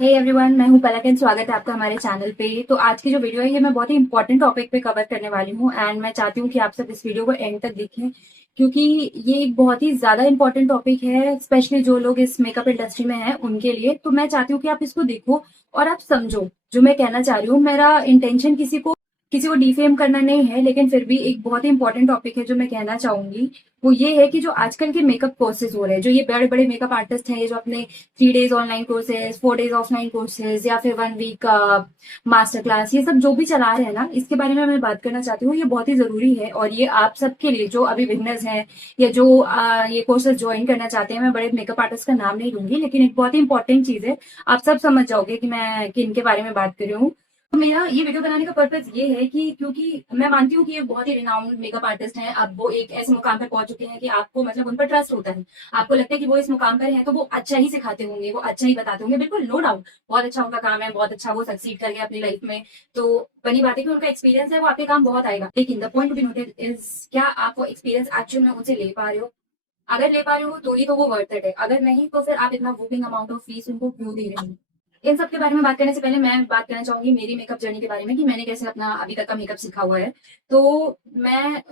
Hey everyone, मैं हूं पलक and स्वागत है आपका हमारे चैनल पे। तो आज की जो वीडियो है ये मैं बहुत ही इंपॉर्टेंट टॉपिक पे कवर करने वाली हूँ एंड मैं चाहती हूँ कि आप सब इस वीडियो को एंड तक देखें, क्योंकि ये एक बहुत ही ज्यादा इंपॉर्टेंट टॉपिक है, स्पेशली जो लोग इस मेकअप इंडस्ट्री में हैं उनके लिए। तो मैं चाहती हूँ कि आप इसको देखो और आप समझो जो मैं कहना चाह रही हूँ। मेरा इंटेंशन किसी को डिफेम करना नहीं है, लेकिन फिर भी एक बहुत ही इंपॉर्टेंट टॉपिक है जो मैं कहना चाहूंगी। वो ये है कि जो आजकल के मेकअप कोर्सेज हो रहे हैं, जो ये बड़े बड़े मेकअप आर्टिस्ट हैं, ये जो अपने 3 days online courses, 4 days offline courses या फिर 1 week मास्टर क्लास, ये सब जो भी चला रहे हैं ना, इसके बारे में मैं बात करना चाहती हूँ। ये बहुत ही जरूरी है और ये आप सबके लिए जो अभी बिगनर्स हैं या जो ये कोर्सेज ज्वाइन करना चाहते हैं। मैं बड़े मेकअप आर्टिस्ट का नाम नहीं लूंगी, लेकिन एक बहुत ही इंपॉर्टेंट चीज है। आप सब समझ जाओगे कि मैं किन के बारे में बात कर रही हूँ। तो मेरा ये वीडियो बनाने का पर्पज ये है कि क्योंकि मैं मानती हूँ कि ये बहुत ही रिनाउंड मेकअप आर्टिस्ट हैं। अब वो एक ऐसे मुकाम पर पहुंच चुके हैं कि आपको मतलब उन पर ट्रस्ट होता है। आपको लगता है कि वो इस मुकाम पर है तो वो अच्छा ही सिखाते होंगे, वो अच्छा ही बताते होंगे। बिल्कुल, नो डाउट, बहुत अच्छा उनका काम है, बहुत अच्छा वो सक्सीड कर गए अपनी लाइफ में। तो बनी बात है कि उनका एक्सपीरियंस है, वो आपके काम बहुत आएगा। लेकिन the point to be noted is, क्या आप वो एक्सपीरियंस एक्चुअल में उनसे ले पा रहे हो? अगर ले पा रहे हो तो ही तो वो वर्थ इट है, अगर नहीं तो फिर आप इतना वूपिंग अमाउंट ऑफ फीस उनको क्यों दे रहे हो? इन सब के बारे में बात करने से पहले मैं बात करना चाहूंगी मेरी मेकअप जर्नी के बारे में, कि मैंने कैसे अपना अभी तक का मेकअप सीखा हुआ है। तो मैं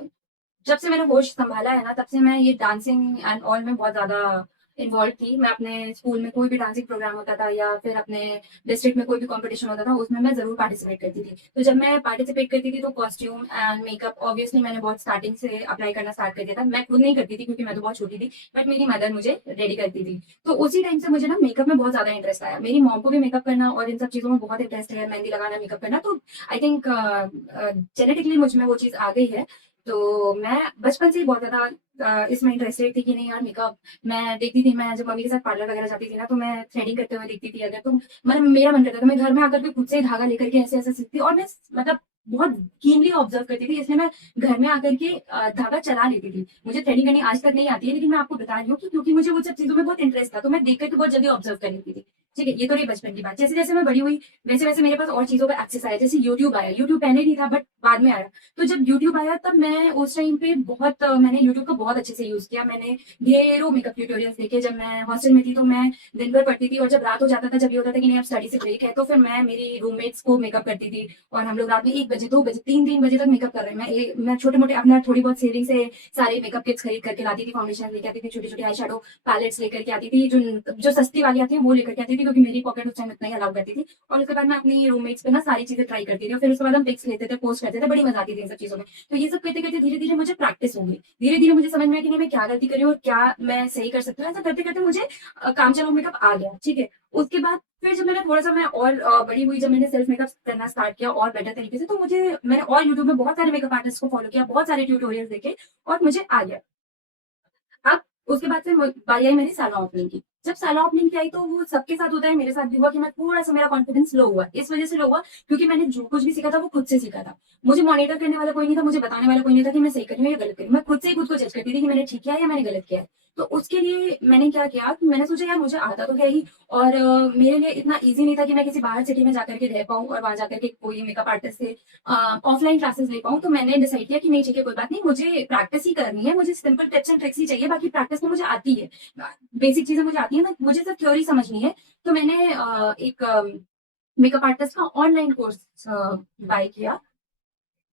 जब से मैंने होश संभाला है ना, तब से मैं ये डांसिंग एंड ऑल में बहुत ज्यादा इन्वॉल्व थी। मैं अपने स्कूल में कोई भी डांसिंग प्रोग्राम होता था या फिर अपने डिस्ट्रिक्ट में कोई भी कंपटीशन होता था, उसमें मैं जरूर पार्टिसिपेट करती थी। तो जब मैं पार्टिसिपेट करती थी तो कॉस्ट्यूम एंड मेकअप ऑब्वियसली मैंने बहुत स्टार्टिंग से अप्लाई करना स्टार्ट कर दिया था। मैं खुद नहीं करती थी क्योंकि मैं तो बहुत छोटी थी, बट मेरी मदर मुझे रेडी करती थी। तो उसी टाइम से मुझे ना मेकअप में बहुत ज्यादा इंटरेस्ट आया। मेरी मॉम को भी मेकअप करना और इन सब चीजों में बहुत इंटरेस्ट है, मेहंदी लगाना, मेकअप करना। तो आई थिंक जेनेटिकली मुझ में वो चीज आ गई है। तो मैं बचपन से ही बहुत ज्यादा इसमें इंटरेस्टेड थी कि नहीं यार मेकअप। मैं देखती थी, मैं जब मम्मी के साथ पार्लर वगैरह जाती थी ना, तो मैं थ्रेडिंग करते हुए देखती थी। अगर तो मतलब मेरा मन करता था मैं घर में आकर के खुद से ही धागा लेकर के ऐसे ऐसे सीखती, और मैं मतलब बहुत कीनली ऑब्जर्व करती थी, इसलिए मैं घर में आकर के धागा चला लेती थी। मुझे थ्रेडिंग करनी आज तक नहीं आती है, लेकिन मैं आपको बता रही हूँ कि क्योंकि मुझे वो सब चीजों में बहुत इंटरेस्ट था, तो मैं देख करके बहुत जल्दी ऑब्जर्व कर लेती थी। ठीक है, ये तो रही बचपन की बात। जैसे जैसे मैं बड़ी हुई वैसे वैसे मेरे पास और चीजों का एक्सेस आया। जैसे यूट्यूब आया, यूट्यूब पहले नहीं था बट बाद में आया। तो जब यूट्यूब आया तब मैं उस टाइम पे बहुत मैंने यूट्यूब का बहुत अच्छे से यूज किया। मैंने ढेरों मेकअप ट्यूटोरियल्स देखे। जब मैं हॉस्टल में थी तो मैं दिन भर पढ़ती थी, और जब रात हो जाता था, जब ये होता था कि नहीं अब स्टडी से ब्रेक है, तो फिर मैं मेरी रूममेट्स को मेकअप करती थी। और हम लोग रात में 1 बजे, 2 बजे, 3 3 बजे तक मेकअप कर रहे हैं। मैं छोटे मोटे अपना थोड़ी बहुत सेविंग से सारे मेकअप किट्स खरीद करके लाती थी, फाउंडेशन लेके आती थी, छोटी छोटी आई शेडो पैलेट्स लेकर के आती थी, जो जो सस्ती वाली आती है वो लेकर के आती थी, क्योंकि मेरी पॉकेट उस टाइम इतना ही अलाउ करती थी। और उसके बाद मैं अपनी रूममेट्स पे ना सारी चीजें ट्राई करती थी, और फिर उसके बाद हम पिक्स लेते थे, पोस्ट करते थे। बड़ी मजा आती थी इन सब चीजों में। तो ये सब करते करते धीरे धीरे मुझे प्रैक्टिस हो गई। धीरे धीरे मुझे समझ में आया कि नहीं मैं क्या गलती करी हूँ और क्या मैं सही कर सकती हूँ। ऐसा करते करते मुझे काम चलाओ मेकअप आ गया। ठीक है, उसके बाद फिर जब मैंने थोड़ा सा मैं और बड़ी हुई, जब मैंने सेल्फ मेकअप करना स्टार्ट किया और बेटर तरीके से, तो मुझे मैंने और यूट्यूब में बहुत सारे मेकअप आर्टिस्ट को फॉलो किया, बहुत सारे ट्यूटोरियल्स देखे और मुझे आ गया। अब उसके बाद फिर बारी आई मेरी सालों ओपनिंग की। जब सालों ओपनिंग की आई तो वो सबके साथ होता है, मेरे साथ भी हुआ कि मैं थोड़ा सा मेरा कॉन्फिडेंस लो हुआ। इस वजह से लो हुआ क्योंकि मैंने जो कुछ भी सीखा था वो खुद से सीखा था। मुझे मॉनिटर करने वाला कोई नहीं था, मुझे बताने वाला कोई नहीं था कि मैं सही कर रही हूँ या गलत कर रही हूँ। मैं खुद से ही खुद को जज करती थी कि मैंने ठीक किया है या मैंने गलत किया है। तो उसके लिए मैंने क्या किया कि मैंने सोचा यार मुझे आता तो है ही, और मेरे लिए इतना ईजी नहीं था कि मैं किसी बाहर सिटी में जाकर के रह पाऊँ और वहां जाकर के कोई मेकअप आर्टिस्ट से ऑफलाइन क्लासेस ले पाऊँ। तो मैंने डिसाइड किया कि नहीं ठीक है, कोई बात नहीं, मुझे प्रैक्टिस ही करनी है, मुझे सिंपल टिप्स एंड ट्रिक्स ही चाहिए, बाकी प्रैक्टिस तो मुझे आती है, बेसिक चीजें मुझे आती है, मैं मुझे सिर्फ थ्योरी समझनी है। तो मैंने एक मेकअप आर्टिस्ट का ऑनलाइन कोर्स बाय किया।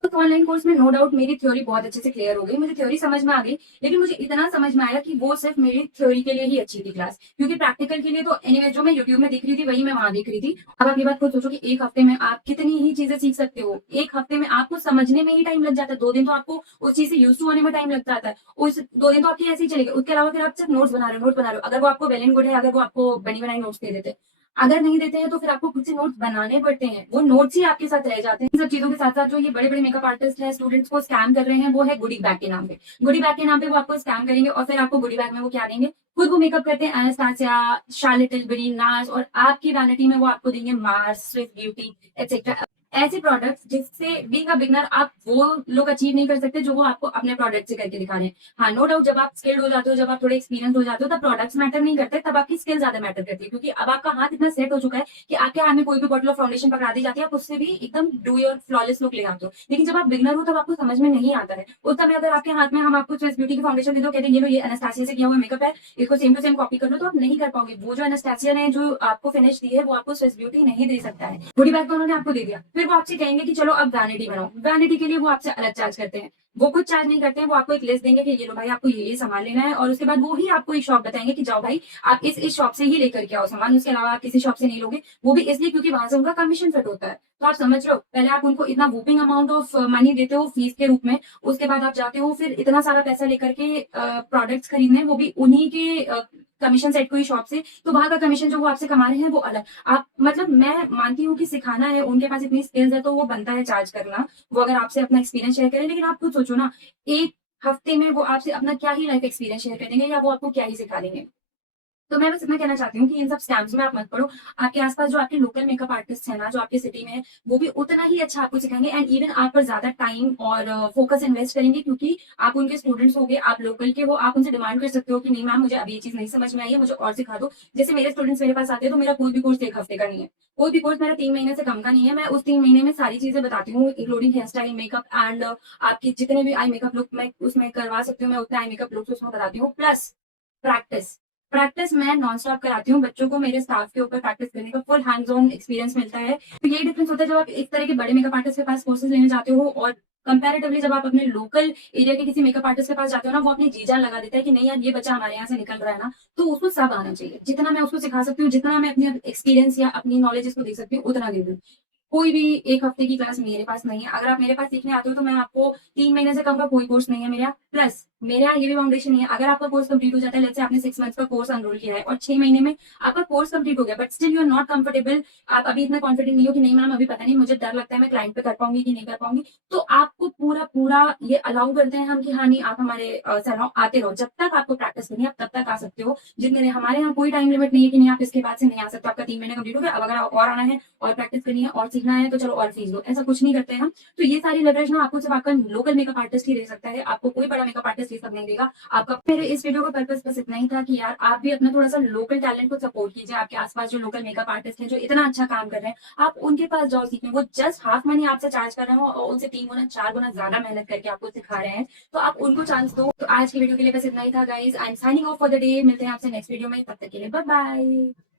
तो ऑनलाइन कोर्स में नो डाउट मेरी थ्योरी बहुत अच्छे से क्लियर हो गई, मुझे थ्योरी समझ में आ गई। लेकिन मुझे इतना समझ में आया कि वो सिर्फ मेरी थ्योरी के लिए ही अच्छी थी क्लास, क्योंकि प्रैक्टिकल के लिए तो एनीवे जो मैं यूट्यूब में देख रही थी वही मैं वहां देख रही थी। अब आप ये बात खुद सोचो कि एक हफ्ते में आप कितनी ही चीजें सीख सकते हो। एक हफ्ते में आपको समझने में ही टाइम लग जाता है, 2 दिन तो आपको उस चीज से यूज टू होने में टाइम लग जाता है। उस 2 दिन तो आपके ऐसे ही चलेंगे। उसके अलावा फिर आप सिर्फ नोट्स बना रहे हो, नोट बना रहे हो। अगर वो आपको वेल एंड गुड है, अगर वो आपको बनी बनाई नोट्स दे देते, अगर नहीं देते हैं तो फिर आपको खुद से नोट्स बनाने पड़ते हैं। वो नोट्स ही आपके साथ रह जाते हैं। इन सब चीजों के साथ साथ जो ये बड़े बड़े मेकअप आर्टिस्ट हैं स्टूडेंट्स को स्कैम कर रहे हैं, वो है गुडी बैग के नाम पे। गुडी बैग के नाम पे वो आपको स्कैम करेंगे और फिर आपको गुडी बैग में वो क्या देंगे? खुद वो मेकअप करते हैं, एनास्टासिया, शार्लेट टिल्बरी, नाज, और आपकी वैनिटी में वो आपको देंगे मार्स, स्विस ब्यूटी, एक्सेट्रा ऐसे प्रोडक्ट्स जिससे बीइंग अ बिगनर आप वो लोग अचीव नहीं कर सकते जो वो आपको अपने प्रोडक्ट से करके दिखा रहे हैं। हाँ, नो डाउट जब आप स्किल्ड हो जाते हो, जब आप थोड़े एक्सपीरियंस हो जाते हो, तब प्रोडक्ट्स मैटर नहीं करते, तब आपकी स्किल ज्यादा मैटर करती है, क्योंकि अब आपका हाथ इतना सेट हो चुका है कि आपके हाथ में कोई भी बॉटल ऑफ फाउंडेशन पकड़ा दी जाती है, आप उससे भी एकदम डू योर फ्लॉलेस लुक ले आते हो। लेकिन जब आप बिगनर हो तब आपको समझ में नहीं आता है। उस समय अगर आपके हाथ में हम आपको स्विस ब्यूटी की फाउंडेशन दे दो, कहते हैं ये लो, ये एनास्टेसिया से किया हुआ मेकअप है, इसको सेम टू सेम कॉपी कर लो, तो आप नहीं कर पाओगे। वो जो एनास्टेसिया ने जो आपको फिनिश दी है वो आपको स्विस ब्यूटी नहीं दे सकता है। बॉडी बैग तो उन्होंने आपको दे दिया, फिर वो आपसे कहेंगे कि चलो अब वैनिटी बनाओ। वैनिटी के लिए वो आपसे अलग चार्ज करते हैं। वो कुछ चार्ज नहीं करते हैं, वो आपको एक लिस्ट देंगे कि ये लो भाई आपको ये सामान लेना है, और उसके बाद वो ही आपको एक शॉप बताएंगे कि जाओ भाई आप इस शॉप से ही लेकर के आओ सामान, उसके अलावा आप किसी शॉप से नहीं लोगे। वो भी इसलिए क्योंकि वहां से उनका कमीशन फिट होता है। तो आप समझ लो, पहले आप उनको इतना वूपिंग अमाउंट ऑफ मनी देते हो फीस के रूप में, उसके बाद आप जाते हो फिर इतना सारा पैसा लेकर के प्रोडक्ट्स खरीदने, वो भी उन्हीं के कमीशन सेट हुई शॉप से, तो वहां का कमीशन जो वो आपसे कमा रहे हैं वो अलग। आप मतलब मैं मानती हूँ कि सिखाना है, उनके पास इतनी स्किल्स है तो वो बनता है चार्ज करना, वो अगर आपसे अपना एक्सपीरियंस शेयर करें। लेकिन आप खुद सोचो ना, एक हफ्ते में वो आपसे अपना क्या ही लाइफ एक्सपीरियंस शेयर करेंगे, या वो आपको क्या ही सिखा देंगे। तो मैं बस इतना कहना चाहती हूँ कि इन सब स्कैम्स में आप मत पड़ो। आपके आसपास जो आपके लोकल मेकअप आर्टिस्ट है ना, जो आपके सिटी में है, वो भी उतना ही अच्छा आपको सिखाएंगे, एंड इवन आप पर ज्यादा टाइम और फोकस इन्वेस्ट करेंगे, क्योंकि आप उनके स्टूडेंट्स हो गए, आप लोकल के हो, आप उनसे डिमांड कर सकते हो कि नहीं मैम मुझे अभी ये चीज नहीं समझ में आई है, मुझे और सिखा दो। जैसे मेरे स्टूडेंट्स मेरे पास आते हैं तो मेरा कोई भी कोर्स 1 हफ्ते का नहीं है, कोई भी कोर्स मेरा 3 महीने से कम का नहीं है। मैं उस 3 महीने में सारी चीजें बताती हूँ, including hair style, makeup and आपकी जितने भी आई मेकअप लुक मैं उसमें करवा सकती हूँ, मैं उतने आई मेकअप लुक्स उसमें बताती हूँ। प्लस प्रैक्टिस, प्रैक्टिस मैं नॉन स्टॉप कराती हूँ बच्चों को, मेरे स्टाफ के ऊपर प्रैक्टिस करने का फुल हैंड्स ऑन एक्सपीरियंस मिलता है। तो ये डिफरेंस होता है जब आप इस तरह के बड़े मेकअप आर्टिस्ट के पास कोर्सेज लेने जाते हो, और कंपैरेटिवली जब आप अपने लोकल एरिया के किसी मेकअप आर्टिस्ट के पास जाते हो ना, वो अपनी जी जान लगा देता है कि नहीं यार ये बच्चा हमारे यहाँ से निकल रहा है ना, तो उसको सब आना चाहिए। जितना मैं उसको सिखा सकती हूँ, जितना मैं अपनी एक्सपीरियंस या अपनी नॉलेज इसको दे सकती हूँ, उतना दे दूँ। कोई भी 1 हफ्ते की क्लास मेरे पास नहीं है। अगर आप मेरे पास सीखने आते हो तो मैं आपको 3 महीने से कम का कोई कोर्स नहीं है मेरा। प्लस मेरे यहाँ ये भी फाउंडेशन नहीं है, अगर आपका कोर्स कंप्लीट हो जाता है, लेट्स से आपने 6 मंथ्स का कोर्स अनरोल किया है और 6 महीने में आपका कोर्स कंप्लीट हो गया, but still you are not comfortable, आप अभी इतना कॉन्फिडेंट नहीं हो कि नहीं मैम अभी पता नहीं, मुझे डर लगता है मैं क्लाइंट पे कर पाऊंगी कि नहीं कर पाऊंगी, तो आपको पूरा पूरा ये अलाउ करते हैं हम कि हाँ नहीं आप हमारे सैलून आते रहो, जब तक आपको प्रैक्टिस करनी है आप तब तक आ सकते हो। जितने हमारे यहाँ कोई टाइम लिमिट नहीं है कि नहीं आप इसके बाद से नहीं आ सकते, आपका 3 महीने कंप्लीट हो गया, अब अगर और आना है और प्रैक्टिस करनी है और सीखना है तो चलो और फीस दो, ऐसा कुछ नहीं करते हैं हम। तो ये सारी लेवरेज ना आपको सिर्फ आपका लोकल मेकअप आर्टिस्ट ही दे सकता है, आपको कोई बड़ा मेकअप आर्टिस्ट ये सब नहीं देगा आपका। मेरे इस वीडियो का पर्पस बस इतना ही था कि यार आप भी अपना थोड़ा सा लोकल टैलेंट को सपोर्ट कीजिए। आपके आसपास जो लोकल मेकअप आर्टिस्ट हैं जो इतना अच्छा काम कर रहे हैं, आप उनके पास जाओ सीखने। वो जस्ट हाफ मनी आपसे चार्ज कर रहे हो और उनसे 3 गुना 4 गुना ज्यादा मेहनत करके आपको सिखा रहे हैं, तो आप उनको चांस दो। तो आज की वीडियो के लिए बस इतना ही था guys. I am signing off for the day. मिलते हैं आपसे नेक्स्ट वीडियो में, तब तक के लिए बाय बाय।